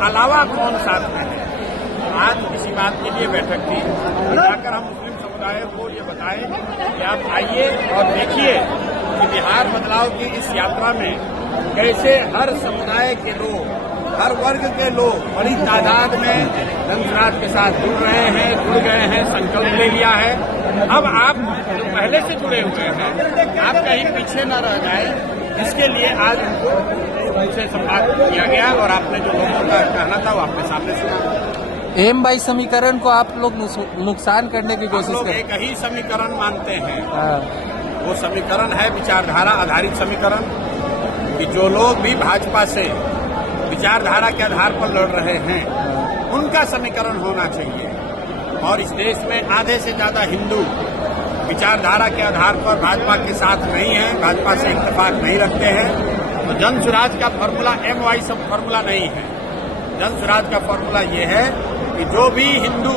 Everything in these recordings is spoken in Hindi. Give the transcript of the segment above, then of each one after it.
अलावा कौन साथ में है। आज किसी बात के लिए बैठक थी, जाकर हम मुस्लिम समुदाय को ये बताएं कि आप आइए और देखिए कि बिहार बदलाव की इस यात्रा में कैसे हर समुदाय के लोग, हर वर्ग के लोग बड़ी तादाद में जनसुराज के साथ जुड़ गए हैं, संकल्प ले लिया है। अब आप जो पहले से जुड़े हुए हैं, आप कहीं पीछे न रह जाए, इसके लिए आज उनसे संवाद किया गया और आपने जो लोगों का कहना था वो आपके सामने सुना। एम बाई समीकरण को आप लोग नुकसान करने की कोशिश लोग कर एक ही समीकरण मानते हैं। वो समीकरण है विचारधारा आधारित समीकरण, कि जो लोग भी भाजपा से विचारधारा के आधार पर लड़ रहे हैं उनका समीकरण होना चाहिए। और इस देश में आधे से ज्यादा हिंदू विचारधारा के आधार पर भाजपा के साथ नहीं है, भाजपा से इत्तेफाक नहीं रखते हैं। तो जनसुराज का फॉर्मूला MY सब फॉर्मूला नहीं है। जनसुराज का फॉर्मूला ये है कि जो भी हिंदू,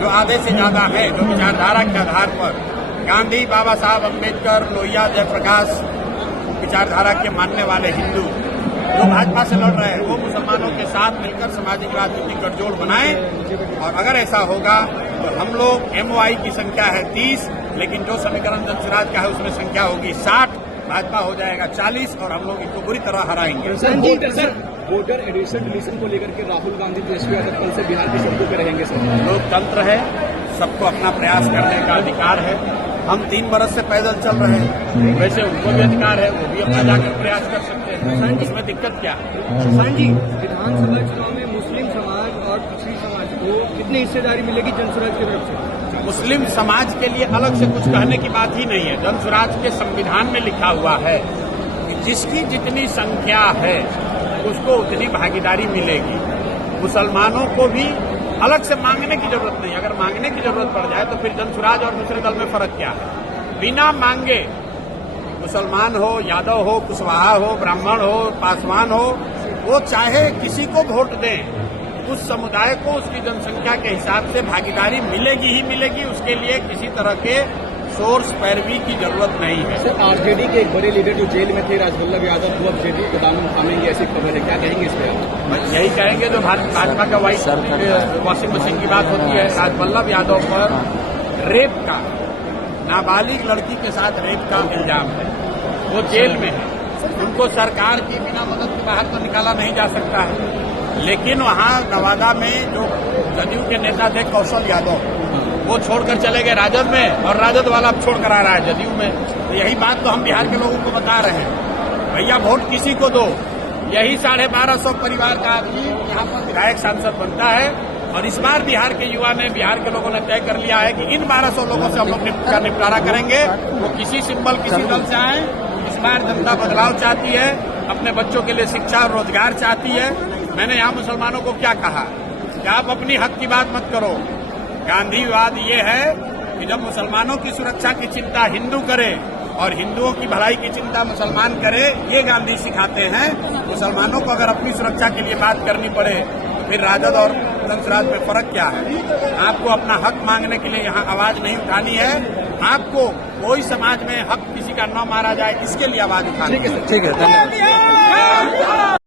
जो आधे से ज्यादा है, जो विचारधारा के आधार पर गांधी, बाबा साहब अम्बेडकर, लोहिया, जयप्रकाश विचारधारा के मानने वाले हिंदू जो भाजपा से लड़ रहे हैं, वो मुसलमानों के साथ मिलकर सामाजिक राजनीतिक गठजोड़ बनाएं। और अगर ऐसा होगा तो हम लोग MY की संख्या है 30, लेकिन जो समीकरण जनसुराज का है उसमें संख्या होगी 60, भाजपा हो जाएगा 40 और हम लोग इनको बुरी तरह हराएंगे। वोटर एडिशन डिलीशन को लेकर के राहुल गांधी तेजस्वी यादव कल से बिहार की सड़कों पर रहेंगे सर। लोकतंत्र है, सबको अपना प्रयास करने का अधिकार है। हम 3 बरस से पैदल चल रहे हैं, वैसे उनको भी अधिकार है, वो भी अपना जाकर प्रयास कर सकते हैं। इसमें दिक्कत क्या है? किसान जी, विधानसभा चुनाव में मुस्लिम समाज और दूसरी समाज को कितनी हिस्सेदारी मिलेगी जनसुराज की तरफ से? मुस्लिम समाज के लिए अलग से कुछ कहने की बात ही नहीं है। जनसुराज के संविधान में लिखा हुआ है कि जिसकी जितनी संख्या है उसको उतनी भागीदारी मिलेगी। मुसलमानों को भी अलग से मांगने की जरूरत नहीं। अगर मांगने की जरूरत पड़ जाए तो फिर जनसुराज और दूसरे दल में फर्क क्या है? बिना मांगे मुसलमान हो, यादव हो, कुशवाहा हो, ब्राह्मण हो, पासवान हो, वो चाहे किसी को वोट दें, उस समुदाय को उसकी जनसंख्या के हिसाब से भागीदारी मिलेगी ही मिलेगी। उसके लिए किसी तरह के सोर्स पैरवी की जरूरत नहीं है। सर, आरजेडी के एक बड़े लीडर जो जेल में थे, राजवल्लभ यादव, वो अब जेडी को दामन थामेंगे, ऐसी खबर है, क्या कहेंगे इस पर? यही कहेंगे जो भाजपा का वॉशिंग मशीन की बात होती है। राजवल्लभ यादव पर रेप का, नाबालिग लड़की के साथ रेप का इल्जाम है, वो जेल में है। उनको सरकार की बिना मदद के बाहर तो निकाला नहीं जा सकता है। लेकिन वहां नवादा में जो जदयू के नेता थे कौशल यादव, वो छोड़कर चले गए राजद में, और राजद वाला अब छोड़कर आ रहा है जदयू में। तो यही बात तो हम बिहार के लोगों को बता रहे हैं, भैया वोट किसी को दो। यही 1250 परिवार का आदमी यहाँ पर विधायक सांसद बनता है। और इस बार बिहार के युवा ने, बिहार के लोगों ने तय कर लिया है कि इन 1200 लोगों से हम लोग का निपटारा करेंगे। वो किसी सिंबल, किसी दल से आए। इस बार जनता बदलाव चाहती है, अपने बच्चों के लिए शिक्षा और रोजगार चाहती है। मैंने यहाँ मुसलमानों को क्या कहा कि आप अपनी हक की बात मत करो। गांधीवाद ये है कि जब मुसलमानों की सुरक्षा की चिंता हिंदू करे और हिंदुओं की भलाई की चिंता मुसलमान करे, ये गांधी सिखाते हैं। मुसलमानों को अगर अपनी सुरक्षा के लिए बात करनी पड़े तो फिर राजद और जनसुराज में फर्क क्या है? आपको अपना हक मांगने के लिए यहाँ आवाज नहीं उठानी है। आपको कोई समाज में हक किसी का न मारा जाए, इसके लिए आवाज उठानी है। ठीक है, धन्यवाद।